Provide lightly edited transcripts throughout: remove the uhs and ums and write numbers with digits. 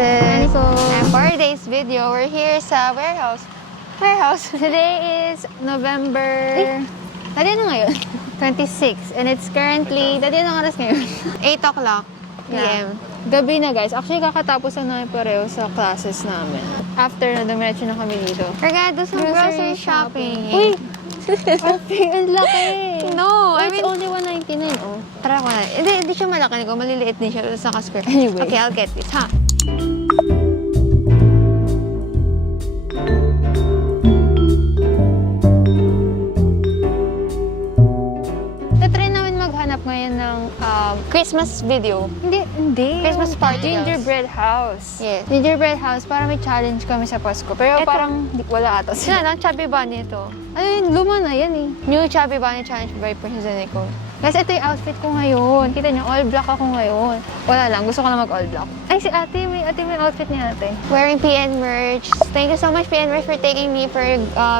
Princess. Nicole. And for today's video, we're here sa warehouse. Today is November... Dati ano ngayon? 26. And it's currently... Dati anong oras ngayon? 8 o'clock p.m. Gabi na guys. Actually, kakatapos na namin pareho sa classes namin. After na, dumiretso na kami dito. We're gonna do some grocery shopping. Uy! Ang laki! No, I It's mean... only 199, oh. Tara ko na. Hindi siya malaki. Maliliit din siya. Tapos naka-square. Anyway. Okay, I'll get this, ha? Tatry namin maghanap ngayon ng Christmas video. Hindi. Christmas party Gingerbread house. Yes. Gingerbread house, para may challenge kami sa Pasko. Pero parang wala ata. Sila lang, Chubby Bunny ito. Ano yun? Luma na yan eh. New Chubby Bunny Challenge by Princess and Nicole. Guys, ito yung outfit ko ngayon. Kita niyo, all black ako ngayon. Wala lang, gusto ko lang mag-all black. Ay, si ate, may outfit niya ate. Wearing PN merch. Thank you so much, PN merch, for taking me, for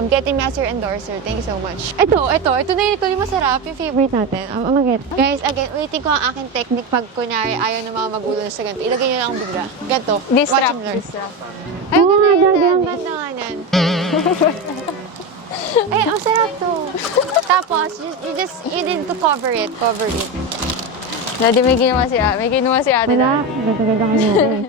getting me as your endorser. Thank you so much. Ito na yun, yung masarap, yung favorite natin. Mag-get. Guys, again, ulitin ko ang aking technique pag kunyari ayaw ng mga magulo sa ganito. Ilagay nyo lang bigla. Ganito. Watch and learn. Ay, ganda nga yan. Ay, ang sarap to. Tapos, you need to cover it. Dati may ginawa si ate na. Ganda ka niya.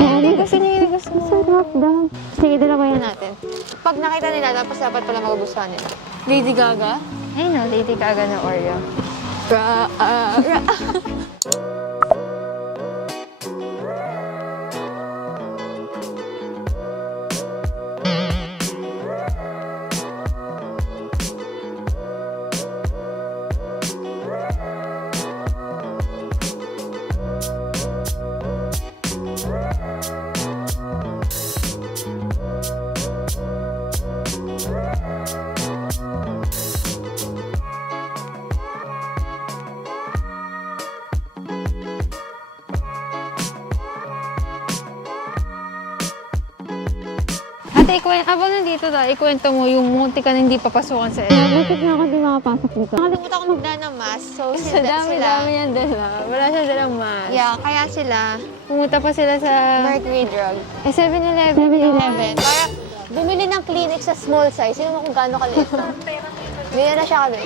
Ay, kasi niya gusto mo. Sarap daw. Sige, dalawa yan natin. Pag nakita nila, tapos dapat pala magugustuhan nila. Lady Gaga? Ay no, Lady Gaga na Oreo. Ate, habang nandito ikwento mo yung munti ka na hindi papasukan sa ito. Bakit na ako di makapasok dito? Nakalimutan ko magdala ng mask, so Sa dami-dami yan dala. Wala siya dalang mask. Yeah, kaya sila, Pumunta pa sila sa... Mercury Drug. 7-Eleven. Para bumili ng Kleenex sa small size. Sino mo kung gaano kaliit to? Bigyan na siya kami.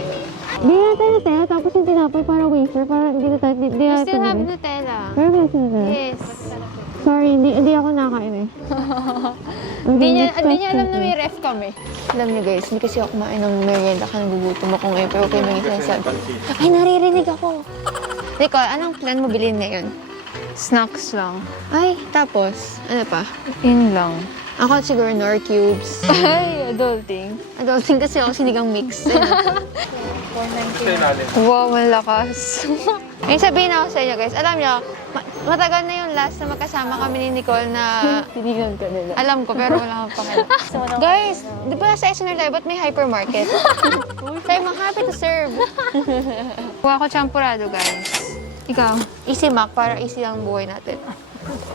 Bigyan tayo na tayo, tapos yung tinapay para wafer, para hindi na tayo, We still have Nutella. Pero wala sila tayo. Yes. Sorry, hindi ako nakain eh. Hindi niya alam na may ref kami. Alam niyo guys, hindi kasi ako kumain ng merienda ka, nagugutom ako ngayon. Pero okay, may sinasabi. Ay, naririnig ako. Nicole, anong plan mo bilhin ngayon? Snacks lang. Ay, tapos, ano pa? Yun lang. Ako siguro Nor Cubes. Ay, adulting. Adulting kasi ako sinigang mix. Wow, malakas. May sabihin ako sa inyo guys, alam niyo, matagal na yung last na magkasama kami ni Nicole na Tinigan ka nila. alam ko pero wala akong pakialam. Guys, di ba sa SNR tayo, ba't may hypermarket? So I'm happy to serve. Kuha ko champurado, guys. Ikaw? Easy Mac para easy lang ang buhay natin.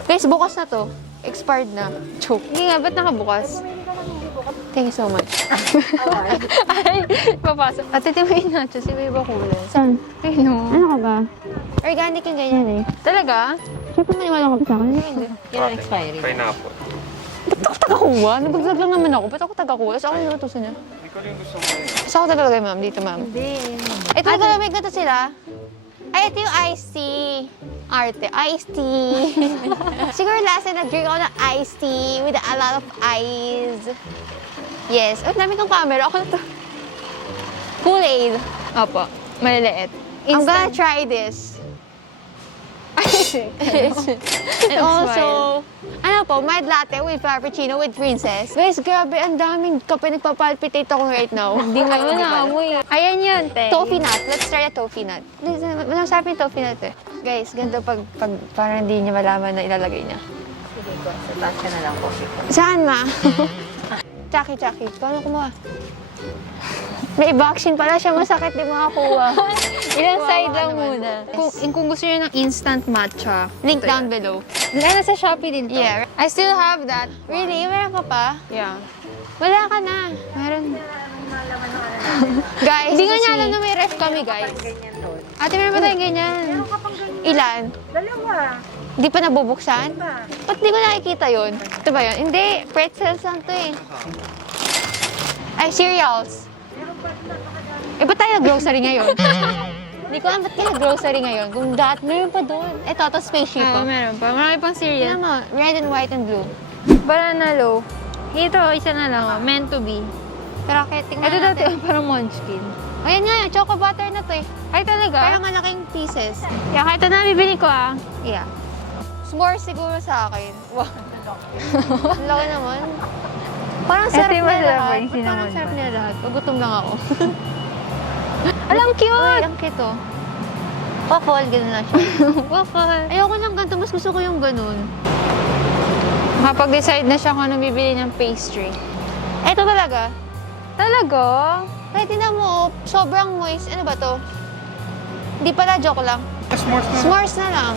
Guys, bukas na to. Expired na. Choke. Hindi nga, ba't nakabukas? Thank you so much. Ay, papasok. At ito may nachos, iba iba kulay. Saan? Ay, no. Ano ka ba? Organic yung ganyan eh. Talaga? Siyempre maniwala ka ba sa akin? Hindi. Yan ang expiry. Pineapple. Ba't ako taga-kuha? Nagbablog lang naman ako. Ba't ako taga-kuha? So ako yung nutusan niya. Hindi ko rin gusto mo yun. So ako talaga ma'am. Dito ma'am. Hindi. Ito talaga may ganito sila. Ay, ito yung iced tea. Arte. Iced tea. Siguro last time nag-drink ako ng iced tea with a lot of ice. Yes. Oh, dami kong camera. Ako na to. Kool-Aid. Opo, maliliit. I'm gonna try this. And also, ano po, mild latte with frappuccino with princess. Guys, grabe, ang daming kape nagpapalpitate ako right now. Hindi nga yun naamoy. Ayan yun, te. Toffee nut. Let's try a toffee nut. Ano sabi yung toffee nut eh? Guys, ganito pag parang hindi niya malaman na ilalagay niya. Sige ko, sa taas ka na lang coffee ko. Saan ma? Chucky, paano kumuha? May vaccine pala siya, masakit di makakuha. Ilang Kawawa side lang naman. muna. Kung gusto niyo ng instant matcha, Link ito down yan. below. Nasa Shopee din to. Yeah. I still have that. Really? Meron ka pa? Yeah. Wala ka na. Meron. Guys, Hindi nga this is niya alam me. na may ref kami, guys. Ganyan to. Ate, meron ba tayong ganyan? Ilan? Dalawa. Hindi pa nabubuksan? Ba't di ko nakikita yun? Ito ba yun? Hindi, pretzels lang to eh. Ay, cereals. Eh, ba't tayo grocery ngayon? Hindi ko alam ba't tayo grocery ngayon. Kung meron pa doon. Ito spaceship Oo, pa. meron pa. Marami pang cereal. Tignan mo, red and white and blue. Banana loaf. Ito, isa na lang. Meant to be. Pero kaya tingnan Ito dati, natin. parang munchkin. Ayan nga, yung choco butter na to eh. Ay, talaga? Parang malaking pieces. Yeah, kahit na bibili ko ah. Yeah. S'mores siguro sa akin. Wow. Ang laki naman. Parang Ito sarap yung nila masarap lahat. yung cinnamon Parang sarap bun. nila lahat. Pagutom lang ako. Alam, Uy, cute! ang cute oh. Waffle, ganun lang siya. Waffle. Ayoko ng ganito, mas gusto ko yung ganun. Makapag-decide na siya kung ano bibili ng pastry. Ito talaga. Talaga? Ay, tinan mo, sobrang moist. Ano ba to? Hindi pala, joke lang. S'mores na lang.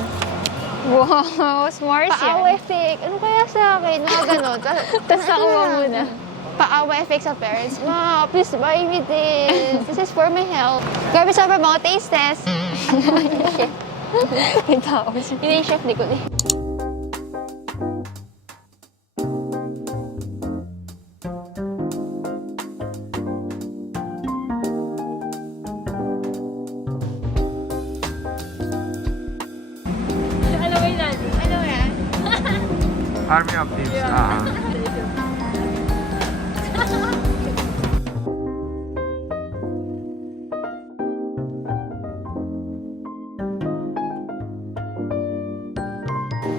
Wow, s'mores Paawa yan. effect. Ano kaya sa akin? Mga ganun. Tapos nakuha muna. Paawa effect sa parents. Ma, please buy me this. This is for my health. Grabe sa mga taste test. Yung tao. Yun yung chef Nicole. Ano yan? Army of Thieves.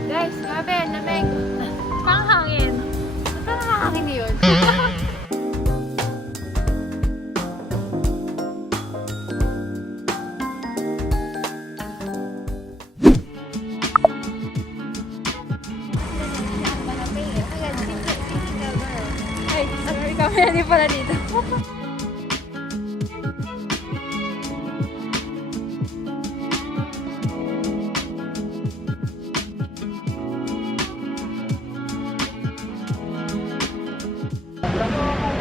Guys, grabe, lamig. Panghangin. Saan nakakakin yun? Ay, sorry, camera di pala dito.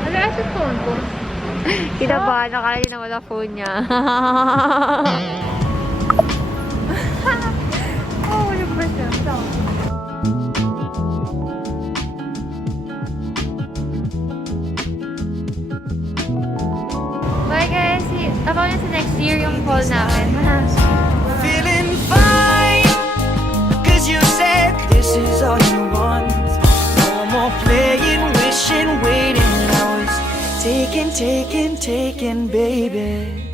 Wala sa phone ko. Kinabahan, nakala niya na wala phone niya. Oh, wala ba siya? Bye guys! Abangan niyo sa next year yung haul namin. Feeling fine, cause you said this is all you want. No more playing, wishing, waiting. I was taken, baby.